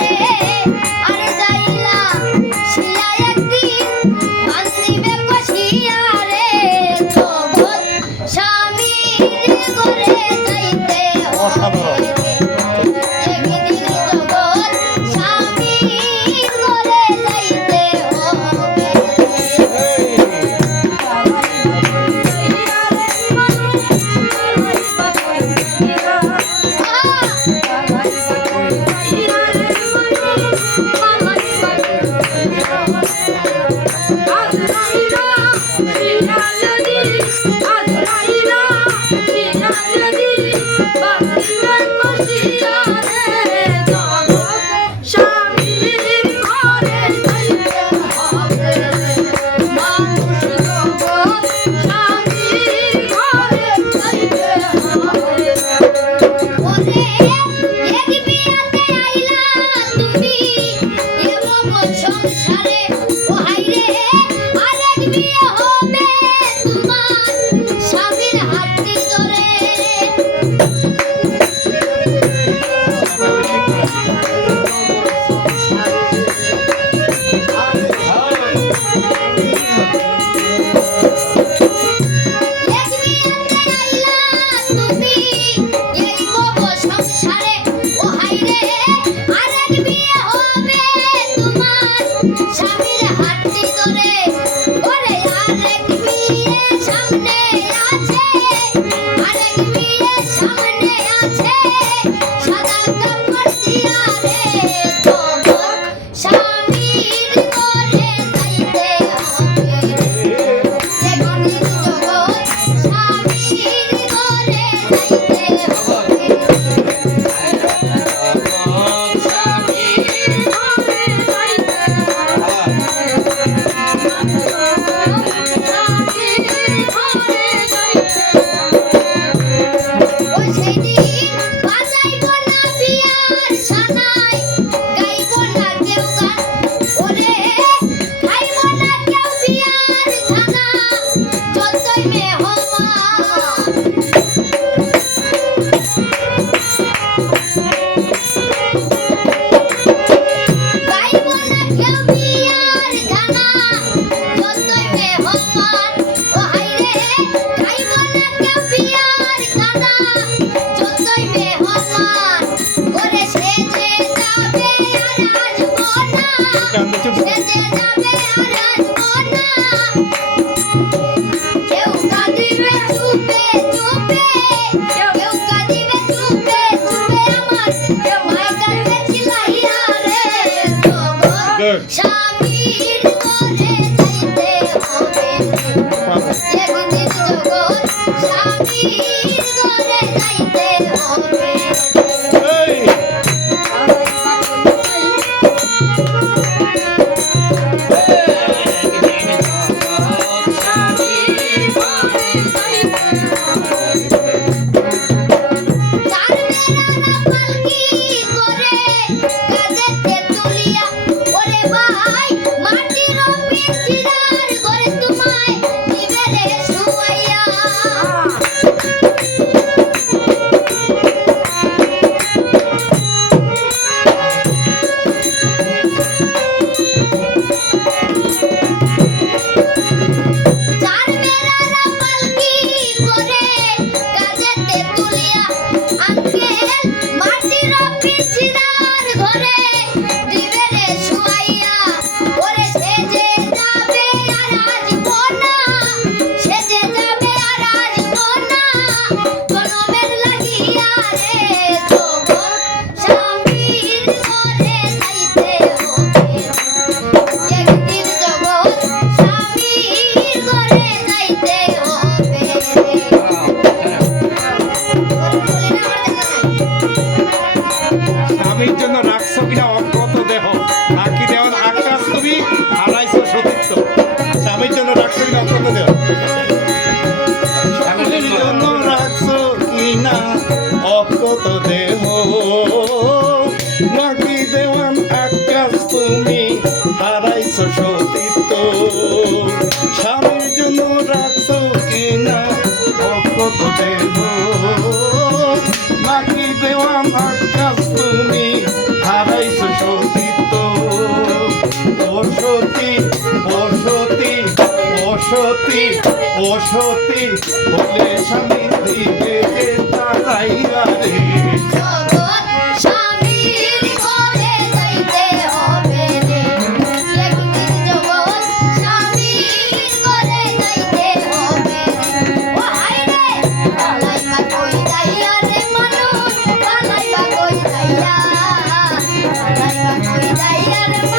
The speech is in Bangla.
रे। Yeah. Sure. Sure. জমিদার ঘরে তুমি হারাইছ সতীত্ব। স্বামীর জন্য রাখছো কিনা অক্ষত দেব নাকি দেওয়া আকাশ তুমি হারাইছ সতীত্ব। বসতি বসতি বসতি বসতি, বলে স্বামী দিবে Let it